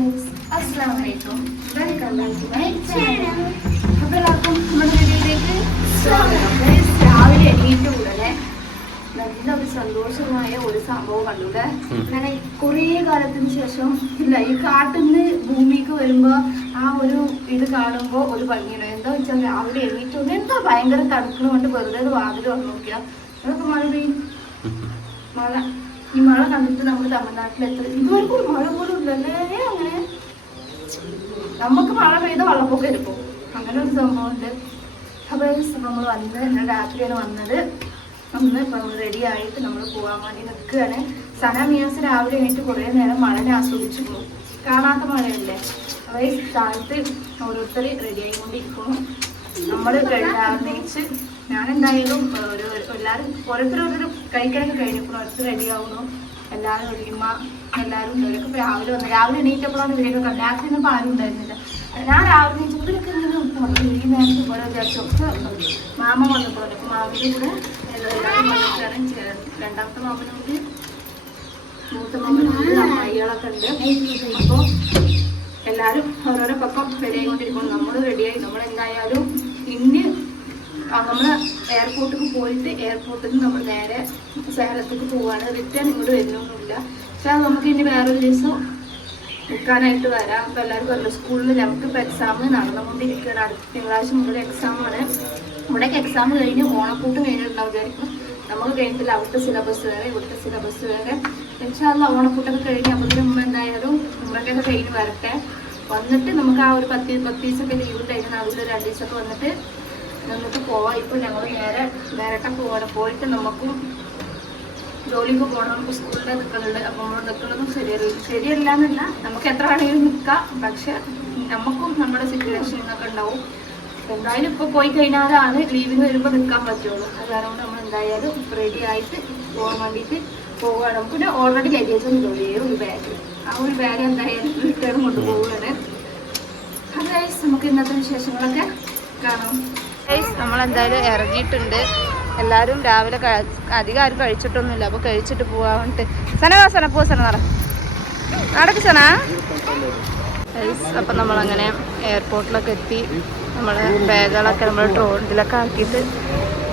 Guys അസ്സലാമു അലൈക്കും welcome back to my channel അപ്പോൾ എല്ലാവർക്കും നമ്മുടെ വീഡിയോയിലേക്ക് സ്വാഗതം. രാവിലെ എണീറ്റ ഉടനെ നല്ല ഒരു സന്തോഷമായ ഒരു സംഭവം കണ്ടൂടെ ഞാൻ കുറേ കാലത്തിന് ശേഷം ഇല്ല ഈ കാട്ടിൽ നിന്ന് ഭൂമിക്ക് വരുമ്പോൾ ആ ഒരു ഇത് കാണുമ്പോൾ ഒരു ഭംഗിയാണ് എന്താ വെച്ചാൽ രാവിലെ എണീറ്റ് ഉടനെ എന്താ ഭയങ്കര തണുക്കണ കൊണ്ട് വെറുതെ ഒരു വാതിൽ വന്നു നോക്കിയാൽ അതൊക്കെ മഴ പെയ്യും. മഴ. ഈ മഴ കണ്ടിട്ട് നമ്മൾ തമിഴ്നാട്ടിൽ എത്ര ഇതുവരെക്കും മഴ പോലും ഇല്ലല്ലേ? അങ്ങനെ. നമുക്ക് മഴ പെയ്ത വെള്ളപ്പൊക്കം എടുക്കും അങ്ങനെ ഒരു സംഭവമുണ്ട്. അപ്പോൾ നമ്മൾ വന്ന് ഞാൻ രാത്രിയാണ് വന്നത്. അന്ന് ഇപ്പം റെഡി ആയിട്ട് നമ്മൾ പോകാൻ വേണ്ടി നിൽക്കുകയാണ്. സന മിയാസ് രാവിലെ ആയിട്ട് കുറേ നേരം മഴനെ ആസ്വദിച്ചു പോകും. കാണാത്ത മഴയല്ലേ? അപ്പോൾ കാലത്ത് ഓരോരുത്തർ റെഡി ആയിക്കൊണ്ടിരിക്കുന്നു. നമ്മൾ തിരിച്ച് ഞാൻ എന്തായാലും ഒരു എല്ലാവരും ഓരോരുത്തരും ഓരോരു കഴിക്കാനൊക്കെ കഴിഞ്ഞപ്പോൾ ഓരോരുത്തർ റെഡി ആവുന്നു എല്ലാവരും ഒഴിയുമ്പ എല്ലാവരും ഇവരൊക്കെ രാവിലെ വന്നു. രാവിലെ എണീറ്റപ്പോഴാണ് ഇവരൊക്കെ കണ്ടത്. രാത്രി ഒന്നും ആരും ഉണ്ടായിരുന്നില്ല. ഞാൻ രാവിലെ എണീറ്റപ്പോഴൊക്കെ ഇങ്ങനെ ഈ നേരത്തെ പോലെ വിചാരിച്ചൊക്കെ മാമ വന്നപ്പോൾ മാമിന്റെ കൂടെ രണ്ടാമത്തെ മാമനും കൂടി മൂത്ത മാമനും കൂടി അമ്മായികളൊക്കെ ഉണ്ട്. അപ്പോൾ എല്ലാവരും ഓരോരോ പക്കം റെഡി ആയിക്കൊണ്ടിരിക്കണം നമ്മൾ റെഡിയായി നമ്മൾ എന്തായാലും ഇന്ന് നമ്മൾ എയർപോർട്ടിൽ പോയിട്ട് എയർപോർട്ടിൽ നിന്ന് നമ്മൾ നേരെ സേലത്തേക്ക് പോവാണ്. റിട്ടേൺ ഇങ്ങോട്ട് വരുന്നൊന്നുമില്ല പക്ഷെ അത് നമുക്ക് ഇനി വേറൊരു ദിവസം നിൽക്കാനായിട്ട് വരാം. അപ്പോൾ എല്ലാവർക്കും അറിയാം സ്കൂളിൽ നമുക്ക് ഇപ്പോൾ എക്സാം നടന്നുകൊണ്ടിരിക്കുകയാണ്. അടുത്ത തിങ്കളാഴ്ച മുതൽ എക്സാമാണ് ഇവിടേക്ക് എക്സാം കഴിഞ്ഞ് ഓണക്കൂട്ട് കഴിഞ്ഞിട്ടുണ്ടാവും വിചാരിക്കും നമുക്ക് കഴിഞ്ഞിട്ടില്ല. അവിടുത്തെ സിലബസ് വേറെ ഇവിടുത്തെ സിലബസ് വേറെ. ഇൻഷാല്ല ഓണക്കൂട്ടൊക്കെ കഴിഞ്ഞ് അപ്പോഴത്തേനും മുമ്പ് എന്തായാലും ഉമ്മക്കൊക്കെ കഴിഞ്ഞ് വരട്ടെ. വന്നിട്ട് നമുക്ക് ആ ഒരു പത്ത് പത്ത് ദിവസമൊക്കെ ലീവ് ഉണ്ടായിരുന്നു അവിടെ രണ്ട് ദിവസമൊക്കെ വന്നിട്ട് നമുക്ക് പോവാം. ഇപ്പോൾ ഞങ്ങൾ നേരെ നേരത്തെ പോവാണ്. പോയിട്ട് നമുക്കും ജോലിക്ക് പോകണം നമുക്ക് സ്കൂളിൽ നിൽക്കുന്നുണ്ട് അപ്പോൾ നമ്മൾ നിൽക്കുന്നതും ശരിയല്ല ശരിയല്ല എന്നല്ല നമുക്ക് എത്ര വേണമെങ്കിലും നിൽക്കാം പക്ഷെ നമുക്കും നമ്മുടെ സിറ്റുവേഷനൊക്കെ ഉണ്ടാവും. എന്തായാലും ഇപ്പോൾ പോയി കഴിഞ്ഞാലാണ് ലീവിന് വരുമ്പോൾ നിൽക്കാൻ പറ്റുള്ളൂ. അത് കാരണം നമ്മൾ എന്തായാലും റെഡി ആയിട്ട് പോകാൻ വേണ്ടിയിട്ട് പോവുകയാണ് പിന്നെ ഓൾറെഡി ലഗേജ് ഒന്നും ഇല്ല ഒരു ബാഗ് ആ ഒരു എന്തായാലും റിട്ടേൺ കൊണ്ടുപോവുകയാണ് നമുക്ക് ഇന്നത്തെ വിശേഷങ്ങളൊക്കെ കാണാം. നമ്മൾ എന്തായാലും ഇറങ്ങിയിട്ടുണ്ട്. എല്ലാവരും രാവിലെ അധികം ആരും കഴിച്ചിട്ടൊന്നുമില്ല. അപ്പോൾ കഴിച്ചിട്ട് പോകാൻ വേണ്ടിട്ട് സന വാ സന പോ സന നട നടക്ക് സന. അപ്പം നമ്മളങ്ങനെ എയർപോർട്ടിലൊക്കെ എത്തി. നമ്മൾ ബാഗുകളൊക്കെ നമ്മൾ ട്രോണ്ടിലൊക്കെ ആക്കിയിട്ട്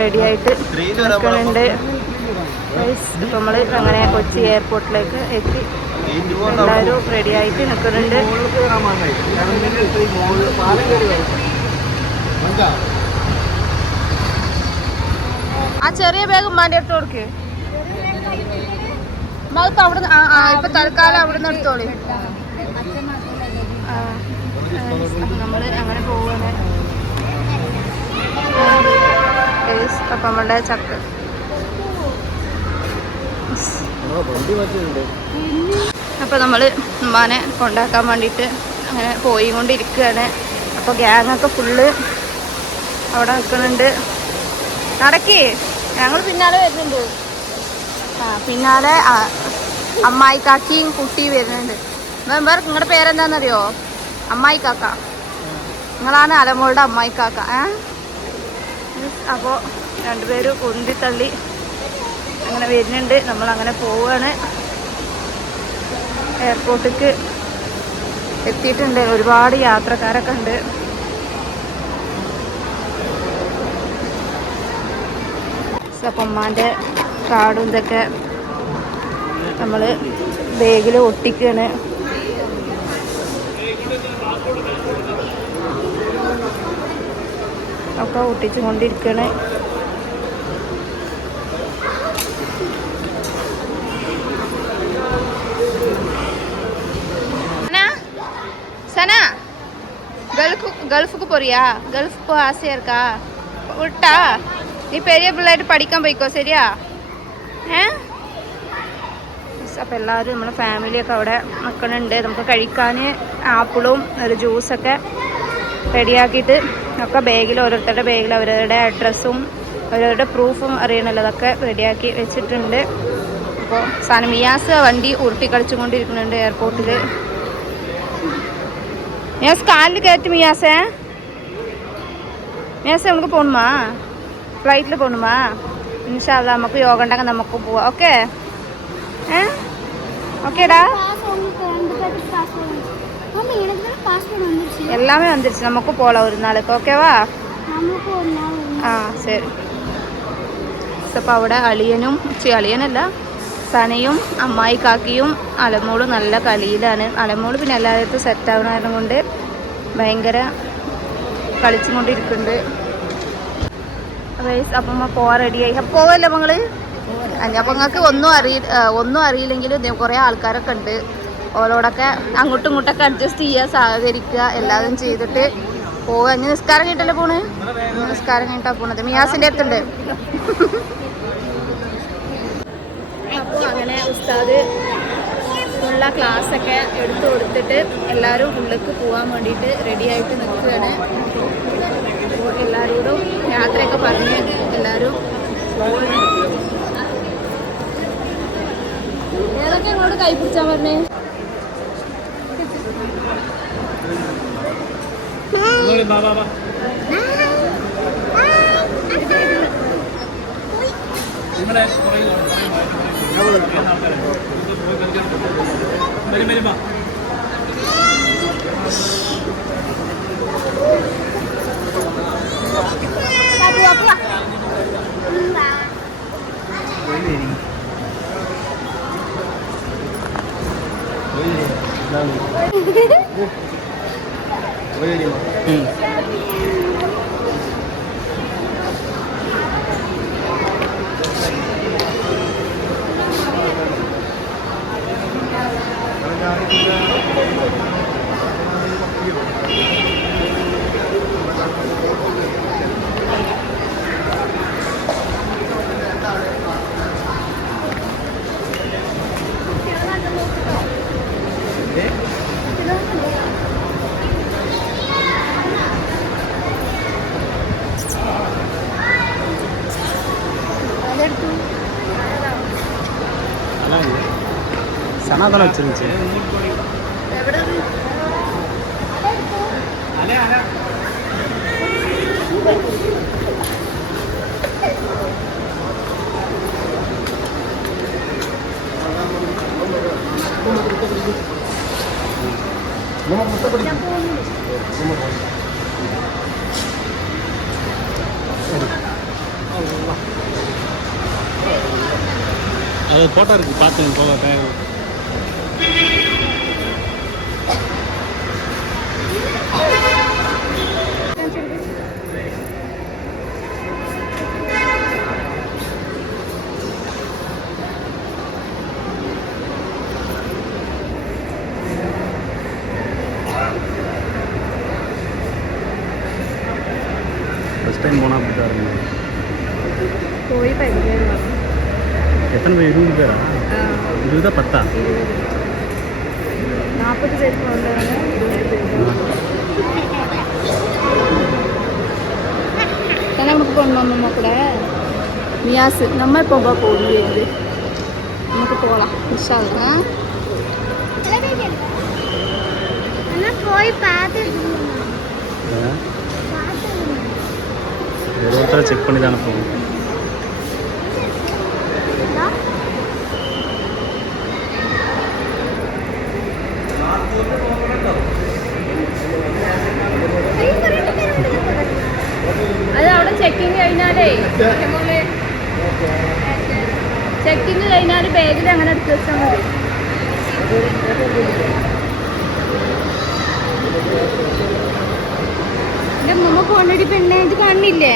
റെഡിയായിട്ട് നിൽക്കുന്നുണ്ട് ഇപ്പം നമ്മൾ അങ്ങനെ കൊച്ചി എയർപോർട്ടിലേക്ക് എത്തി. എല്ലാവരും റെഡിയായിട്ട് നിൽക്കുന്നുണ്ട് ആ ചെറിയ ബാഗ് ഉമ്മാന്റെ അടുത്ത് കൊടുക്ക്. ഉമ്മാക്ക് അവിടെ ഇപ്പൊ തൽക്കാലം അവിടെ നിന്ന് എടുത്തോളി. നമ്മൾ അങ്ങനെ പോവാണ്. അപ്പൊ നമ്മളുടെ ചക്ക അപ്പൊ നമ്മൾ ഉമ്മാനെ കൊണ്ടാക്കാൻ വേണ്ടിട്ട് അങ്ങനെ പോയി കൊണ്ടിരിക്കുകയാണ് അപ്പൊ ഗ്യാങ്ങൊക്കെ ഫുള്ള് അവിടെ നിൽക്കുന്നുണ്ട്. നടക്കേ. ഞങ്ങൾ പിന്നാലെ വരുന്നുണ്ട്. ആ പിന്നാലെ അമ്മായി കാക്കിയും കുട്ടിയും വരുന്നുണ്ട്. മെമ്പർ നിങ്ങളുടെ പേരെന്താണെന്നറിയോ അമ്മായി കാക്ക. നിങ്ങളാണ് അലമോളുടെ അമ്മായി കാക്ക. ഏ? അപ്പോൾ രണ്ടുപേരും ഉന്തി തള്ളി അങ്ങനെ വരുന്നുണ്ട്. നമ്മൾ അങ്ങനെ പോവുകയാണ് എയർപോർട്ടിക്ക് എത്തിയിട്ടുണ്ട്. ഒരുപാട് യാത്രക്കാരൊക്കെ ഉണ്ട്. സപ്പമ്മാന്റെ കാർഡും ഇതൊക്കെ നമ്മൾ ബാഗിൽ ഒട്ടിക്കുകയാണ് ഒക്കെ ഒട്ടിച്ചു சனா கல்ஃபு கல்ஃபுக்கு போறியா? கல்ஃப் போக ஆசையாக இருக்கா? விட்டா? நீ பெரிய பிள்ளைகிட்ட படிக்க പോയിക്കോ சரியா? ഏ അപ്പോൾ എല്ലാവരും നമ്മളെ ഫാമിലിയൊക്കെ അവിടെ നിൽക്കണുണ്ട് നമുക്ക് കഴിക്കാൻ ആപ്പിളും ഒരു ജ്യൂസൊക്കെ റെഡിയാക്കിയിട്ട് ഒക്കെ ബാഗിൽ ഓരോരുത്തരുടെ ബാഗിൽ അവരവരുടെ അഡ്രസ്സും അവരവരുടെ പ്രൂഫും അറിയണമല്ലോ അതൊക്കെ റെഡിയാക്കി വെച്ചിട്ടുണ്ട്. അപ്പോൾ സാനമിയാസ് വണ്ടി ഉരുട്ടിക്കളിച്ചുകൊണ്ടിരിക്കുന്നുണ്ട് എയർപോർട്ടിൽ மியாஸ் காலில் கேட்டு மியாசே? മിയാസെ നമുക്ക് പോകണമാ ഫ്ലൈറ്റിൽ പോകണമാ ഇൻഷാല്ല നമുക്ക് യോഗ ഉണ്ടെങ്കിൽ നമുക്ക് പോവാം ഓക്കെ ഏ ഓക്കേടാ எல்லாமே வந்துருச்சு. நமக்கு போகலாம் ஒரு நாளுக்கு. ஓகேவா ആ ശരി അപ്പോൾ അവിടെ അളിയനും അളിയനല്ല സനയും അമ്മായി കാക്കിയും അലമോളും നല്ല കളിയിലാണ്. അലമോൾ പിന്നെ എല്ലായിടത്തും സെറ്റ് കാരണം കൊണ്ട് ഭയങ്കര കളിച്ചും കൊണ്ടിരിക്കുന്നുണ്ട് വയസ്സ് അപ്പം പോവാൻ റെഡിയായി അപ്പം പോവല്ലേ മങ്ങൾ അപ്പം നിങ്ങൾക്ക് ഒന്നും അറിയി ഒന്നും അറിയില്ലെങ്കിലും കുറേ ആൾക്കാരൊക്കെ ഉണ്ട്. ഓരോടൊക്കെ അങ്ങോട്ടും ഇങ്ങോട്ടൊക്കെ അഡ്ജസ്റ്റ് ചെയ്യുക സഹകരിക്കുക എല്ലാതും ചെയ്തിട്ട് പോവുക ഇനി നിസ്കാരം കഴിഞ്ഞിട്ടല്ലേ പോണേ? നിസ്കാരം കേട്ടാ പോണത്. മിയാസിന്റെ അടുത്തുണ്ട്. അപ്പോൾ അങ്ങനെ ഉസ്താദ് ഉള്ള ക്ലാസ് ഒക്കെ എടുത്തു കൊടുത്തിട്ട് എല്ലാവരും ഉള്ളിലേക്ക് പോകാൻ വേണ്ടിയിട്ട് റെഡി ആയിട്ട് നിൽക്കുകയാണ്. അപ്പോൾ എല്ലാവരോടും യാത്രയൊക്കെ പറഞ്ഞ് എല്ലാവരും ഏതൊക്കെ ഇങ്ങോട്ട് കൈ പിടിച്ചാൽ പറഞ്ഞേ मेरी मेरी माँ சனாதனம் வச்சிருந்துச்சு nomor berapa tadi? nomor berapa? Allah அது போட்டோ இருக்கு பார்த்துங்க போக டைம் அப்பத்து சைடு கல்யாணத்துக்கு போகணும் நம்ம கூட? மியாசு நம்ம இப்போ போகணும் இது നമുക്ക് പോകണം போய் பார்த்து செக் பண்ணி தானே പോകും ചെക്കിങ് കഴിഞ്ഞാലേ ചെക്കിങ് കഴിഞ്ഞാൽ ബാഗിൽ അങ്ങനെ എടുത്ത് വെച്ചാൽ മതി. എന്റെ കൊണ്ടിട്ട് പെണ്ണായിട്ട് കാണില്ലേ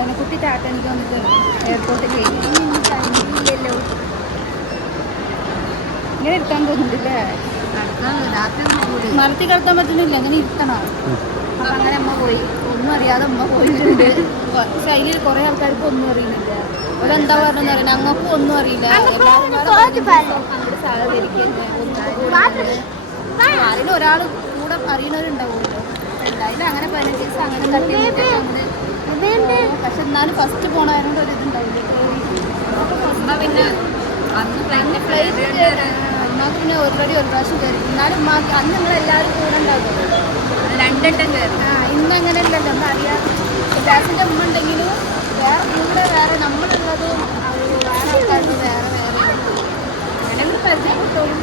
ഓനക്കുട്ടി ടാറ്റ എനിക്ക് വന്നിട്ട് എയർപോർട്ടിൽ കണ്ടില്ലല്ലോ ഇങ്ങനെ ഇരുത്താൻ തോന്നുന്നില്ലേ? മരത്തിൽ കിടത്താൻ പറ്റുന്നില്ല അങ്ങനെ ഇരുത്തണം. അപ്പൊ അങ്ങനെ അമ്മ പോയി. ഒന്നും അറിയാതെ അമ്മ പോയിട്ടുണ്ട്. ശൈലിയിൽ കുറേ ആൾക്കാർക്ക് ഒന്നും അറിയുന്നില്ല. അവരെന്താ പറഞ്ഞെന്ന് അറിയണം അങ്ങക്കും ഒന്നും അറിയില്ല. അങ്ങോട്ട് അതിൽ ഒരാൾ കൂടെ അറിയണവരുണ്ടാവുമല്ലോ എന്തായാലും അങ്ങനെ പതിനഞ്ച് ദിവസം അങ്ങനെ തട്ടി അങ്ങനെ പക്ഷെ എന്നാലും ഫസ്റ്റ് ഒരു ഇതുണ്ടാവില്ല പിന്നെ അന്ന് ഉമ്മാക്ക് പിന്നെ ഓൾറെഡി ഒരു പ്രാവശ്യം കയറി. എന്നാലും ഉമ്മാക്ക് അന്ന് നിങ്ങൾ എല്ലാവരും കൂടെ ഉണ്ടാകുമല്ലോ രണ്ടെട്ടം കയറി. ആ ഇന്ന് അങ്ങനെ ഇല്ലല്ലോ അറിയാം. ഗ്യാസിന്റെ ഉമ്മ ഉണ്ടെങ്കിലും വേറെ കൂടെ വേറെ നമ്മളുള്ളത് അത് വേറെ ആൾക്കാരുള്ളത് വേറെ വേറെ അങ്ങനെ ഒരു പരിചയം കിട്ടുള്ളൂ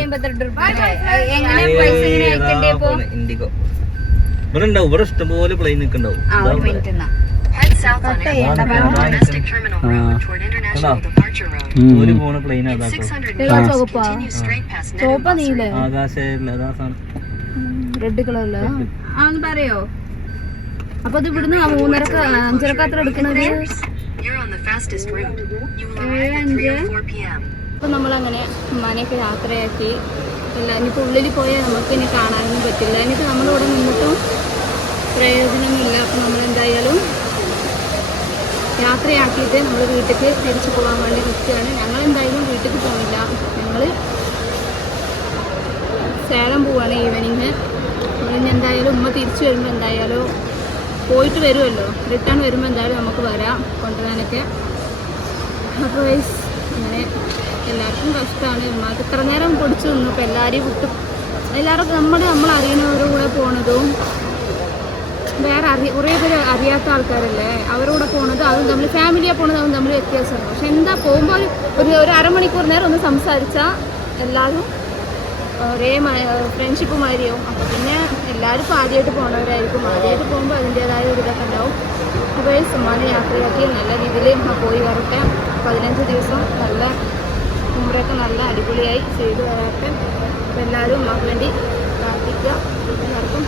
അമ്പത്തെട്ട് റുപ്യ എങ്ങനെ പൈസ എങ്ങനെ ഇപ്പോ ഇൻഡിഗോ ഇവിടെ ഉണ്ടാവും ഇവിടെ ഇഷ്ടംപോലെ പ്ലെയിൻ നിൽക്കുന്നുണ്ടാവും ആ ഒരു Ah. പോണ പ്ലെയിൻ In അതാട്ടോ 600 ഏതാ meters, ചുവപ്പാ? continue straight past ചോപ്പ Nedum നീല ആകാശമായിരുന്നു അതാ സാധനം റെഡ് കളറിൽ ആ ഒന്ന് പറയോ അപ്പൊ ഇത് ഇവിടുന്ന് മൂന്നരക്ക് അഞ്ചരക്ക് അത്ര എടുക്കണത് You're on the fastest route. You will arrive at 3 or 4 p.m. അപ്പൊ നമ്മളങ്ങനെ ഉമ്മാനെയൊക്കെ യാത്രയാക്കി ഇല്ല ഇനിയിപ്പോൾ ഉള്ളിൽ പോയാൽ നമുക്ക് ഇനി കാണാനൊന്നും പറ്റില്ല. ഇനിയിപ്പോൾ നമ്മളിവിടെ നിന്നിട്ടും പ്രയോജനമില്ല. അപ്പോൾ നമ്മളെന്തായാലും യാത്രയാക്കിയിട്ട് നമ്മൾ വീട്ടിലേക്ക് തിരിച്ചു പോകാൻ വേണ്ടി നിൽക്കുകയാണ് ഞങ്ങൾ എന്തായാലും വീട്ടിൽ പോകുന്നില്ല ഞങ്ങൾ സേലം പോവാണ് ഈവനിങ്. നമ്മളിനി എന്തായാലും ഉമ്മ തിരിച്ചു വരുമ്പോൾ എന്തായാലും പോയിട്ട് വരുമല്ലോ റിട്ടേൺ വരുമ്പോൾ എന്തായാലും നമുക്ക് വരാം. കൊണ്ടുവരാനൊക്കെ. അപ്പോൾ അങ്ങനെ എല്ലാവർക്കും കഷ്ടമാണ്. ഉമ്മാക്ക് ഇത്ര നേരം പൊടിച്ചു നിന്നു ഇപ്പം എല്ലാവരെയും വിട്ടു. എല്ലാവർക്കും നമ്മൾ നമ്മൾ അറിയുന്നവരുടെ കൂടെ പോണതും വേറെ അറി കുറേ പേര് അറിയാത്ത ആൾക്കാരല്ലേ? അവരോട് പോണത് അതും തമ്മിൽ ഫാമിലിയെ പോണത് അതും തമ്മിൽ വ്യത്യാസമാണ് പക്ഷെ എന്താ പോകുമ്പോൾ ഒരു ഒരു അരമണിക്കൂർ നേരം ഒന്ന് സംസാരിച്ചാൽ എല്ലാവരും ഒരേ ഫ്രണ്ട്ഷിപ്പ് മാതിരിയാവും അപ്പോൾ പിന്നെ എല്ലാവരും ആദ്യമായിട്ട് പോകുന്നവരായിരിക്കും ആദ്യമായിട്ട് പോകുമ്പോൾ അതിന്റേതായ ഒരു ഇതൊക്കെ ഉണ്ടാവും. അപ്പോൾ ഉമ്മാനെ യാത്രയാക്കി നല്ല രീതിയിൽ പോയി വരട്ടെ. പതിനഞ്ച് ദിവസം നല്ല ഉമ്രയൊക്കെ നല്ല അടിപൊളിയായി ചെയ്തു വരട്ടെ. എല്ലാവരും ഉമ്മാക്ക് വേണ്ടി പ്രാർത്ഥിക്കുക. എല്ലാവർക്കും